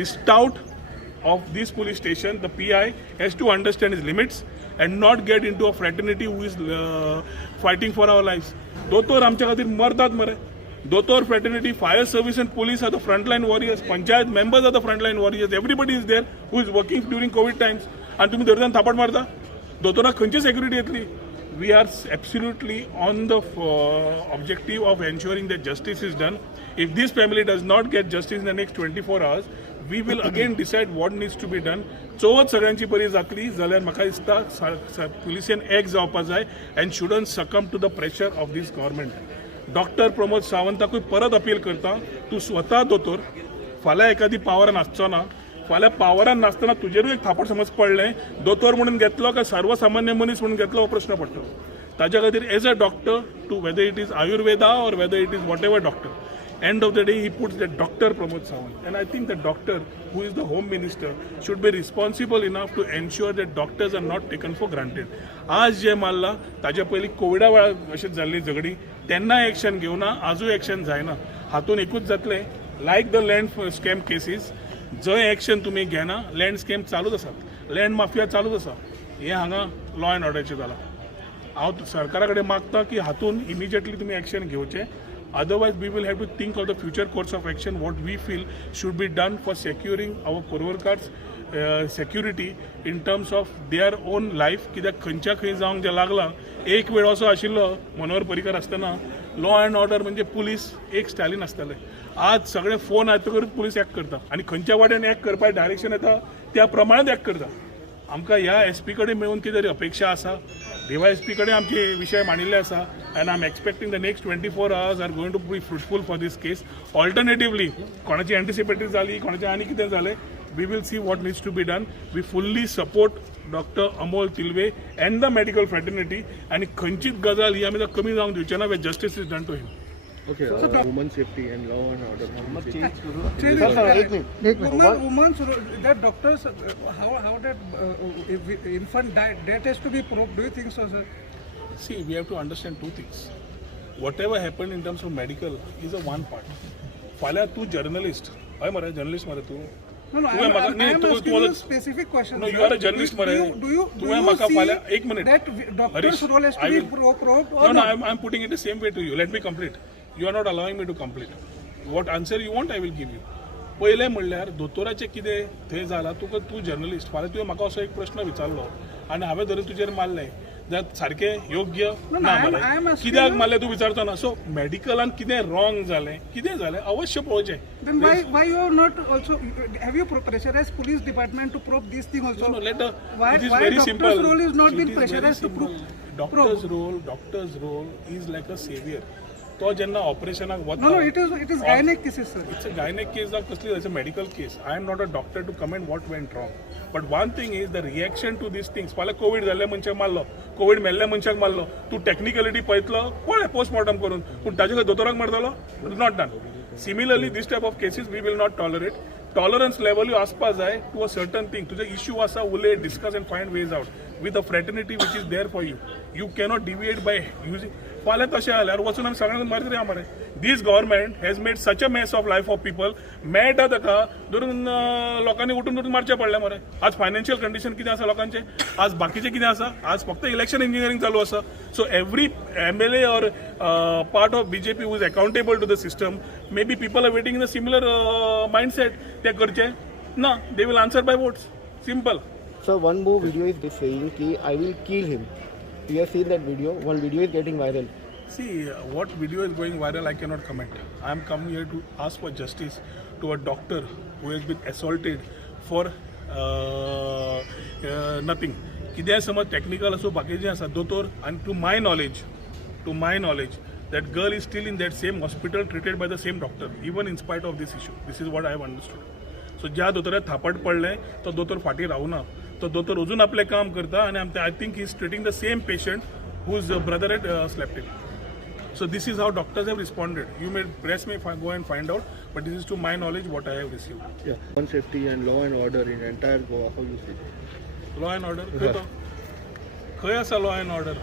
The stout of this police station, the PI, has to understand his limits and not get into a fraternity who is fighting for our lives. दोतोर आमच्या खातीर मरतात मरे. दोतोर fraternity, fire service and police are the frontline warriors. Panchayat members are the frontline warriors. Everybody is there who is working during COVID times. And तुम्ही धरतान थापट मारता. दोतोराक खंयची security येतली? We are absolutely on the objective of ensuring that justice is done. If this family does not get justice in the next 24 hours, we will again decide what needs to be done. Chavath सगळ्यांची बरी जातली जाल्यार म्हाका दिसता पुलिसेन एक जावपा जाय and shouldn't succumb to the pressure of this government. Doctor Pramod सावंताकूय परत अपील करता, तूं स्वता दोतोर फाल्यां एखादी पावरान आसचो ना, फाल्यां पावरान नासतना तुजेरूय एक थापड समज पडलें, दोतोर म्हणून घेतलो काय सर्वसामान्य मनीस म्हणून घेतलो हो प्रश्न पडटलो. ताच्या खातीर as a doctor to whether it is Ayurveda or whether it is whatever doctor, end of the day he puts that Dr. Pramod Sawant, and I think the doctor who is the home minister should be responsible enough to ensure that doctors are not taken for granted. आज जे मारला ताच्या पयलीं कोविडा वेळार अशें जाल्ली झगडी तेन्ना एक्शन घेवना, आजूय एक्शन जायना. हातून एकूच जातलें, लायक द लँड स्कॅम केसीस, जंय एक्शन तुमी घेना लँड स्कॅम चालूच आसात, लँड माफिया चालूच आसा. हें हांगा लॉ एंड ऑर्डरचें जालां. हांव सरकारा कडेन मागता की हातून इमिजिएटली तुमी एक्शन घेवचें. Otherwise, we will have to think of the future course of action, what we feel should be done for securing our Purvarkars security in terms of their own life. कित्याक खंयच्या खंय जावंक जें लागलां, एक वेळ असो आशिल्लो मनोहर पर्रीकर आसतना लॉ अँड ऑर्डर म्हणजे पुलीस एक स्टालीन आसताले. आज सगळे फोन येतकच पुलीस एक्ट करता आनी खंयच्या वाटेन एक्ट करपाचें डायरेक्शन येता त्या प्रमाणात एक्ट करता. आमकां ह्या एसपी कडेन मेळून कितें तरी अपेक्षा आसा. DYSP कडेन आमचे विशय मांडिल्ले आसा and I'm expecting the next 24 hours are going to be fruitful for this case. Alternatively, कोणाची anticipatory जाली, कोणाचे आनी कितें जालें, we will see what needs to be done. We fully support Dr. Amol Tilve and the medical fraternity and खंयचीच गजाल ही आमी कमी जावंक दिवचे ना where justice is done to him. Okay, women safety and law and order. Women's that doctors, how that infant death has to be proved. Do you think so, sir? See, we have to understand two things. Whatever happened in terms of medical is a one part. फाल्यां तू journalist, हय मरे journalist मरे तू. No, I am asking you specific questions. No, you are a journalist, mare. Do you see एक minute. that doctor's role has to be proved or no, I'm putting it the same way to you. Let me complete. You are not allowing me to complete. What answer you want, I will give you. पहिले म्हणल्यार दोतोराचें कितें थंय जालां, तूं journalist, फाल्यां तुवें म्हाका असो एक प्रश्न विचारलो आनी हांवें धरून तुजेर मारलें जाल्यार सारकें योग्य ना मरे. कित्याक मारलें तूं विचारता ना. सो मेडिकलान कितें रॉंग जालें, कितें जालें अवश्य पळोवचें. Then why you are not also, have you pressurized police department to probe this thing also? No, why it is very doctor's simple. role is not It been is pressurized to very probe? simple. Doctor's role is like a savior. तो जेन्ना ऑपरेशनाक वता. No, it is gynec cases, sir. It's a gynec case or कसली, it's a medical case. I am not a doctor to comment what went wrong. But one thing is the reaction to these things. फाल्यां Covid जाल्ल्या मनशाक मारलो, Covid मेल्ल्या मनशाक मारलो, तूं technicality पळयतलो पळय पोस्टमॉर्टम करून, पूण ताचे खंय दोतोराक मारतलो? Not done. Similarly, this type of cases we will not tolerate. Tolerance level आसपा जाय to a certain thing. तुझे issue आसा उलय, discuss and find ways out with a fraternity which is there for you. You cannot deviate by using. फाल्यां तशें जाल्यार वचून आमी सगळ्यांक मारतले आहा मरे. This government has made such a mess of life of people. मेळटा ताका धरून लोकांनी उठून मारचें पडलें मरे. आज फायनान्शियल कंडिशन कितें आसा लोकांचें, आज बाकीचें कितें आसा, आज फक्त इलेक्शन इंजिनियरिंग चालू आसा. So every MLA or part of BJP who is accountable to the system, maybe people are waiting in a similar mindset. ते करचें ना, they will answer by votes. Simple. So one more video is saying कि I will kill him. You have seen that video. One video is getting viral. See, what video is going viral, I cannot comment. I am coming here to ask for justice to a doctor who has been assaulted for nothing. कितें समज technical असो बाकीचें आसा दोतोर, and to my knowledge, that girl is still in that same hospital treated by the same doctor, even in spite of this issue. This is what I have understood. So ज्या दोतोराक थापट पडलें तो दोतोर फाटी रावना. तो दोतोर अजून आपलें काम करता आनी I think he is treating the same patient whose brother had slept in. So this is how doctors have responded. You may press me, go and find out, but this is to my knowledge what I have received. Yeah. One safety and law and order in entire Goa. How you see? Law and order? खंय आसा law and order?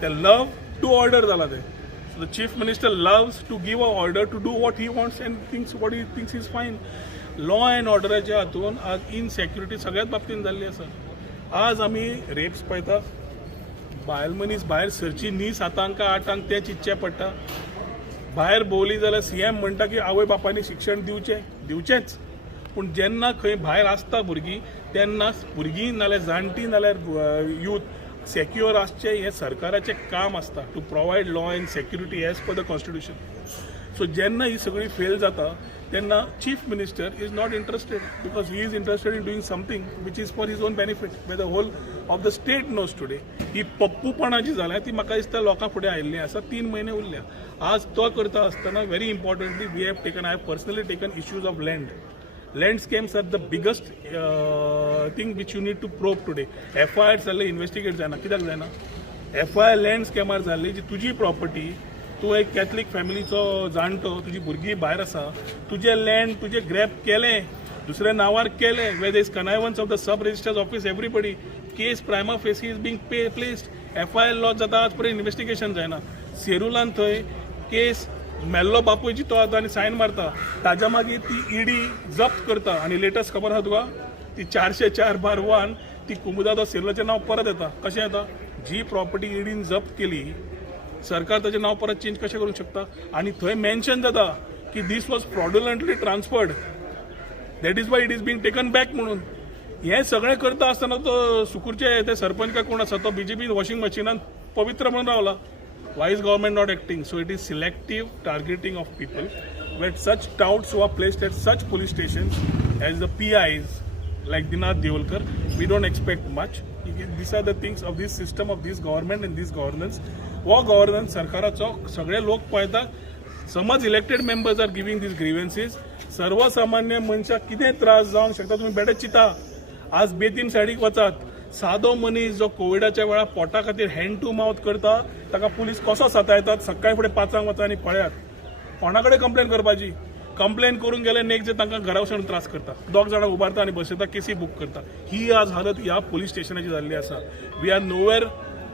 They love to order जाला ते. So the chief minister loves to give an order to do what he wants and thinks what he thinks is fine. Law and ऑर्डराच्या हातून आज इनसेक्युरिटी सगळ्याच बाबतींत जाल्ली आसा. आज आमी रेप्स पळयता, बायल मनीस भायर सरची न्ही 7 का 8 ते चिंतचें पडटा. भायर भोंवली जाल्यार CM म्हणटा की आवय बापायनी शिक्षण दिवचेंच, पूण जेन्ना खंय भायर आसता भुरगीं तेन्ना भुरगीं नाल्यार जाणटीं नाल्यार यूथ सेक्युअर आसचें हें सरकाराचें काम आसता to provide law and security as per the constitution. So जेन्ना ही सगळी फेल जाता तेन्ना chief minister is not interested because he is interested in doing something which is for his own benefit by the whole of the state knows today. ही पप्पूपणां जी जाल्या ती म्हाका दिसता लोकां फुडें आयिल्लीं आसा. 3 म्हयने उरल्या. आज तो करता आसतना very importantly we have taken, I have personally taken issues of land. Land scams are the biggest thing which you need to probe today. FIR जाल्ले इन्व्हेस्टिगेट जायना. कित्याक जायना? FIR लँड स्कॅमार जाल्ली जी तुजी प्रॉपर्टी, तूं एक कॅथलीक फॅमिलीचो जाणटो, तुजी भुरगीं भायर आसा, तुजें लँड तुजें ग्रॅब केलें, दुसऱ्या नांवार केलें, where is connivance of the sub registrar's office everybody, case prima facie is being placed, FIR lodge जाता, आज पर्यंत इन्व्हेस्टिगेशन जायना. सेरुलान थंय केस मेल्लो बापूय जितो आता आनी सायन मारता, ताज्या मागीर ती ED जप्त करता आनी लेटस्ट खबर आहा तुका, ती 404/1 ती कुमुदादो सेर्लोचें नांव परत येता. कशें येता? जी प्रॉपर्टी EDन जप्त केली सरकार ताचें नांव परत चेंज कशें करूंक शकता? आनी थंय मेन्शन जाता की this was fraudulently transferred, that is why it is being taken back म्हणून. हें सगळें करता आसतना तो सुकूरचे ते सरपंच काय कोण आसा तो BJP वॉशिंग मशिनान पवित्र म्हणून रावला. Why is government not acting? So it is selective targeting of people where such touts who are placed at such police stations as the PIs like Dinath Deolkar, we don't expect much. These are the things of this system of this government and this governance. वो governance सरकाराचो सगळे लोक पळयता. समज elected members are giving these grievances, सर्वसामान्य मनशाक कितें त्रास जावंक शकता तुम्ही बेडे चिता. आज बेतीन सायडीक वचात, सादो मनीस जो कोविडाच्या वेळार पोटा खातीर हँड टू माउथ करता ताका पुलीस कसो सतायतात. सकाळी फुडें 5 वचा आनी पळयात कोणा कडेन कंप्लेन करपाची. कंप्लेन करून गेले नेक्स्ट डे तांकां घरा वचून त्रास करता, 2 जाणां उबारता आनी बसयता, केसी बूक करता. ही आज हालत ह्या पुलीस स्टेशनाची जाल्ली आसा. We are nowhere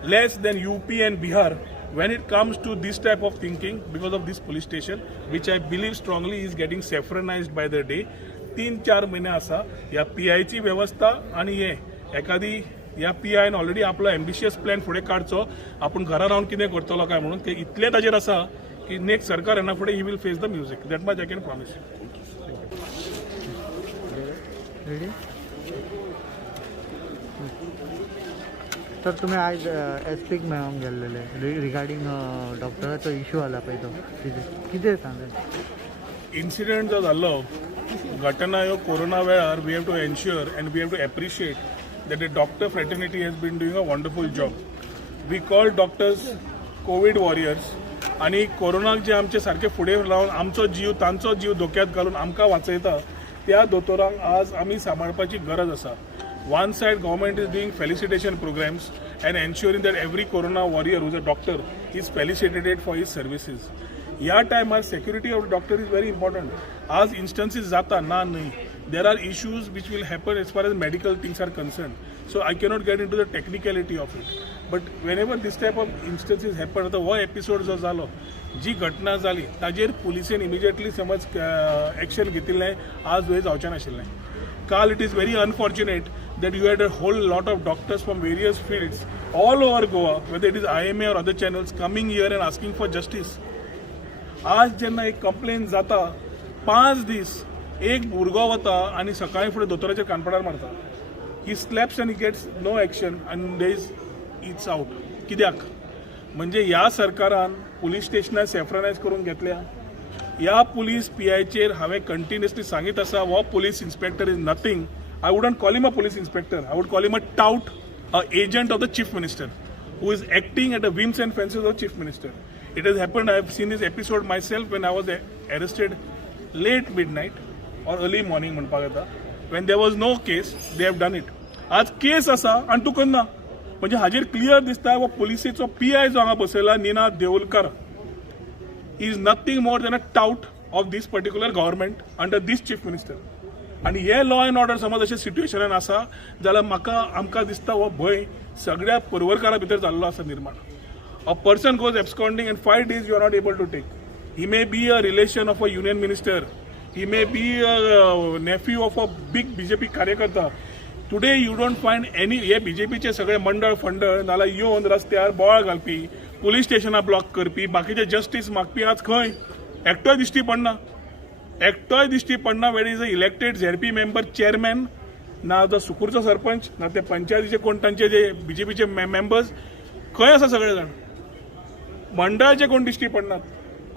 less than UP and Bihar when it comes to this type of thinking because of this police station which I believe strongly is getting saffronized by the day. 3-4 महिने आसा ह्या PIची व्यवस्था आनी हे एखादी ह्या PIन already आपलो ambitious plan फुडें काडचो. आपूण घरा रावन कितें करतलो काय म्हणून ते इतले ताजेर आसा की नेक्स्ट सरकार येना फुडें ही will face the music. That much I can promise. तर तुम्ही आज SP मेळोंक गेल्लेले रिगार्डींग डॉक्टराचो इश्यू आला पळय तो कितें सांगता? इन्सिडेंट जो जाल्लो घटना ह्यो कोरोना वेळार we have to ensure and we have to appreciate that the doctor fraternity has been doing a wonderful job. We call doctors COVID warriors आणि कोरोनाक जे आमचे सारखे फुडें लावन आमचो जीव तांचो जीव धोक्यात घालून आमकां वाचयता त्या दोतोरांक आज आमी सांबाळपाची गरज आसा. One side government is doing felicitation programs and ensuring that every corona warrior who is a doctor is felicitated for his services. या टायमार security of the doctor is very important. आज instances जाता ना न्ही. There are issues which will happen as far as medical things are concerned. So I cannot get into the technicality of it. But whenever this type of instances happen, आता हो episode जो जालो, जी घटना जाली ताजेर पुलिसेन इमिजिएटली समज action घेतिल्लें आज वेळ जावचें नाशिल्लें. काल it is very unfortunate that you had a whole lot of doctors from various fields all over Goa, whether it is IMA or other channels, coming here and asking for justice. आज जेन्ना एक complain जाता 5 दीस एक भुरगो वता आनी सकाळी फुडें दोतोराचेर कानपडार मारता. ही स्लॅप्स आनी गेट्स नो एक्शन आनी दे इज इट्स आउट. कित्याक? म्हणजे ह्या सरकारान पुलीस स्टेशनां सेफ्रनायज करून घेतल्या. ह्या पुलीस PIचेर हांवें कंटिन्युअसली सांगीत आसा हो police inspector is nothing. I wouldn't call him a police inspector. I would call him a tout, an agent of the chief minister, who is acting at the whims and fancies of the chief minister. It has happened. I have seen this episode myself when I was arrested late midnight or early morning म्हणपाक येता. When there was no case, they have done it. आज केस आसा आनी तूं करना. म्हणजे हाजेर clear दिसता वो पुलिसेचो PI जो हांगा बसयला Ninad Devalkar is nothing more than a tout of this particular government under this chief minister. आणि हे लॉ अँड ऑर्डर समज अशें सिट्युएशनान आसा जाल्यार आमकां दिसता हो भंय सगळ्या परवरकारा भितर जाल्लो आसा निर्माण. A person goes absconding end 5 days you are not able to take. He may be a relation of a union minister. he may be a nephew of a big BJP कार्यकर्ता. Today you don't find any हे BJPचे सगळे मंडळ फंडळ नाला येऊन रस्त्यार बोवाळ घालपी, police स्टेशनां block करपी, बाकीचे जस्टीस मागपी आज खंय एकटोय दिश्टी पडना. एकटोय दिश्टी पडना. Where is a elected ZP member chairman, ना जो सुकूरचो सरपंच, ना ते पंचायतीचे कोण तांचे जे BJPचे मेंबर्स खंय आसा सगळे जाण. मंडळाचे कोण दिश्टी पडनात.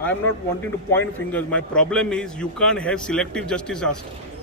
I am not wanting to point fingers. My problem is you can't have selective justice asked.